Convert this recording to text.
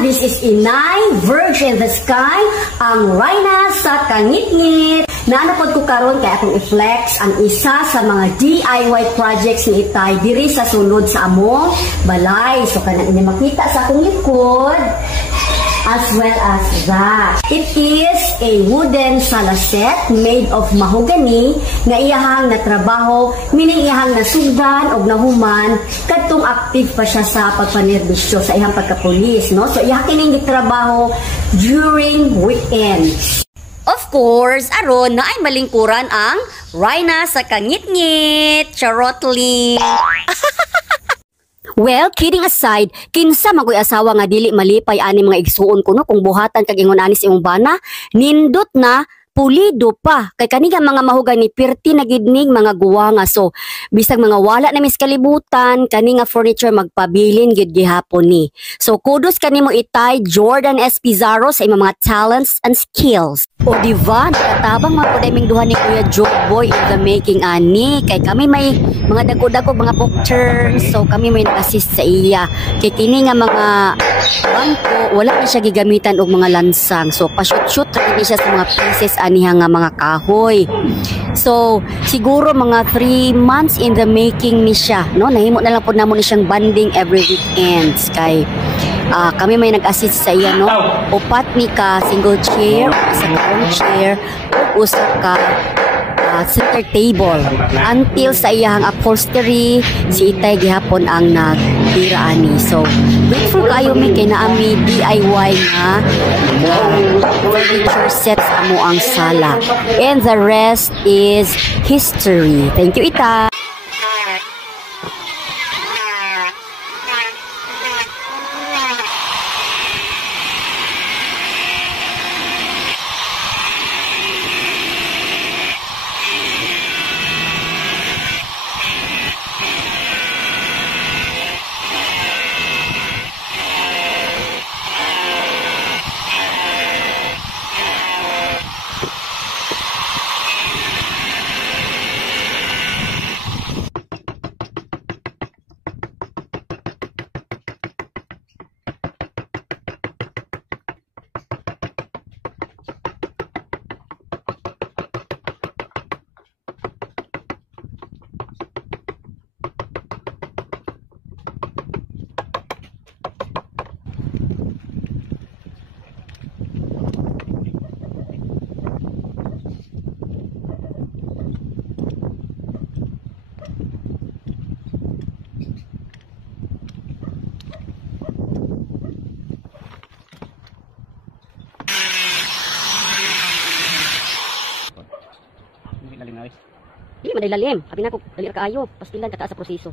everyone, this is Inay, Verge in the Sky, ang Rhina sa Kangit-ngit. Naanapod ko karon kaya akong i-flex ang isa sa mga DIY projects ni Itay diri sa sulod sa among balay. So kanang ini makita sa akong likod. As well as that. It is a wooden sala set made of mahogany na iyahang na trabaho, meaning iyahang nasugdan o nahuman kadtong active pa siya sa pagpanerbisyo sa iyang pagkapulis, no? So iyang kining gitrabaho during weekends. Of course, aron na ay malingkuran ang Rhina sa Kangit-ngit. Charotly. Well, kidding aside, kinsa magoy asawa nga dili malipay ani mga igsuon kuno kung buhatan kag ingon ani sa imong bana, nindot na pulido pa kay kani nga mga mahugani pirti na gidning mga guwanga. So bisag mga wala na mis kalibutan kani nga furniture magpabilin gid gihapon ni. So kudos kanimo Itay Jordan S. Pizarro sa imong mga talents and skills. O diba, nakatabang mga kudaming duha ni Kuya Joe Boy in the making ani. Kay kami may mga dagko-dagko mga pictures. So kami may nag-assist sa iya. Kay kini nga mga bangko, wala na siya gigamitan og mga lansang. So pa-shoot-shoot rin siya sa mga pieces aniha nga mga kahoy. So siguro mga 3 months in the making ni siya, no? Nahimo na lang po namo ni siyang banding every weekends kay kami may nag-assist sa iya, no? Upat ni ka single chair, isa ka chair, o usa ka center table. Until sa iyang upholstery, si Itay gihapon ang nagtira ani. So, grateful kayo mi kay naami DIY nga furniture sets amo ang sala. And the rest is history. Thank you, Itay. Dili man lalim, abi nako dali ra kaayo, pastilan kata sa proseso.